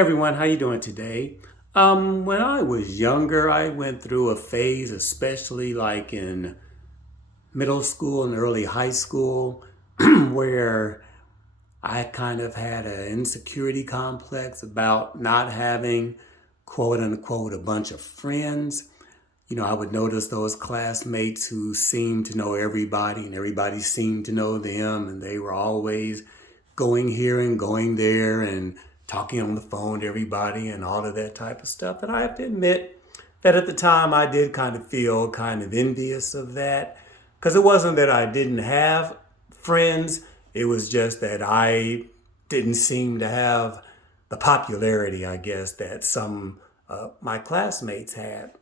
Everyone, how you doing today? When I was younger, I went through a phase, especially like in middle school and early high school, where I kind of had an insecurity complex about not having, quote unquote, a bunch of friends. I would notice those classmates who seemed to know everybody and everybody seemed to know them, and they were always going here and going there and talking on the phone to everybody and all of that type of stuff. And I have to admit that at the time I did kind of feel kind of envious of that because it wasn't that I didn't have friends, it was just that I didn't seem to have the popularity, I guess, that some my classmates had.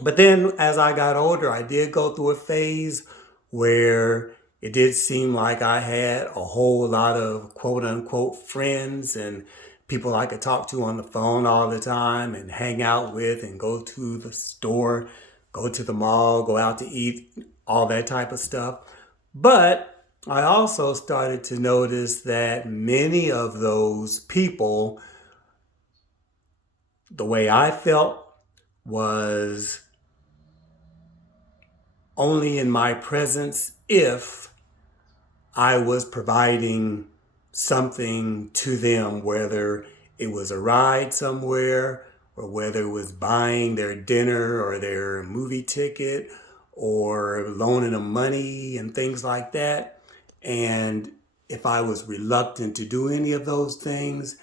But then as I got older, I did go through a phase where it did seem like I had a whole lot of quote unquote friends and people I could talk to on the phone all the time and hang out with and go to the store, go to the mall, go out to eat, all that type of stuff. But I also started to notice that many of those people, the way I felt was only in my presence if I was providing something to them, whether it was a ride somewhere or whether it was buying their dinner or their movie ticket or loaning them money and things like that. And if I was reluctant to do any of those things,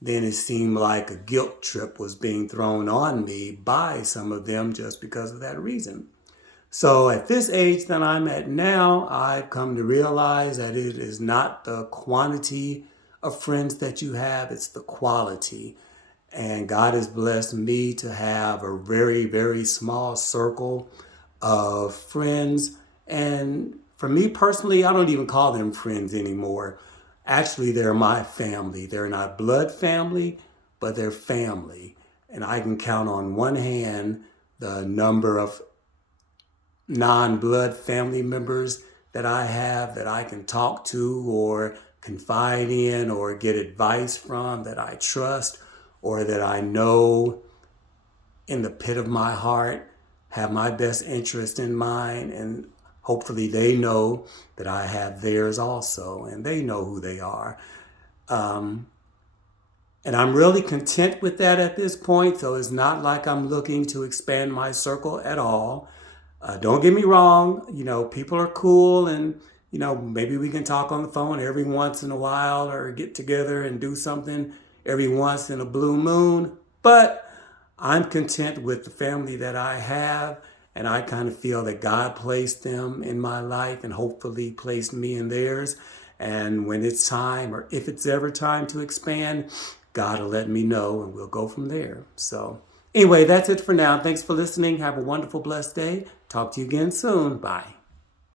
then it seemed like a guilt trip was being thrown on me by some of them just because of that reason. So at this age that I'm at now, I've come to realize that it is not the quantity of friends that you have, it's the quality. And God has blessed me to have a very, very small circle of friends. And for me personally, I don't even call them friends anymore. Actually, they're my family. They're not blood family, but they're family. And I can count on one hand the number of non-blood family members that I have that I can talk to or confide in or get advice from that I trust or that I know in the pit of my heart have my best interest in mind, and hopefully they know that I have theirs also and they know who they are. Um, and I'm really content with that at this point. So it's not like I'm looking to expand my circle at all. Don't get me wrong, people are cool and, maybe we can talk on the phone every once in a while or get together and do something every once in a blue moon. But I'm content with the family that I have. And I kind of feel that God placed them in my life and hopefully placed me in theirs. And when it's time, or if it's ever time to expand, God will let me know and we'll go from there. So anyway, that's it for now. Thanks for listening. Have a wonderful, blessed day. Talk to you again soon. Bye.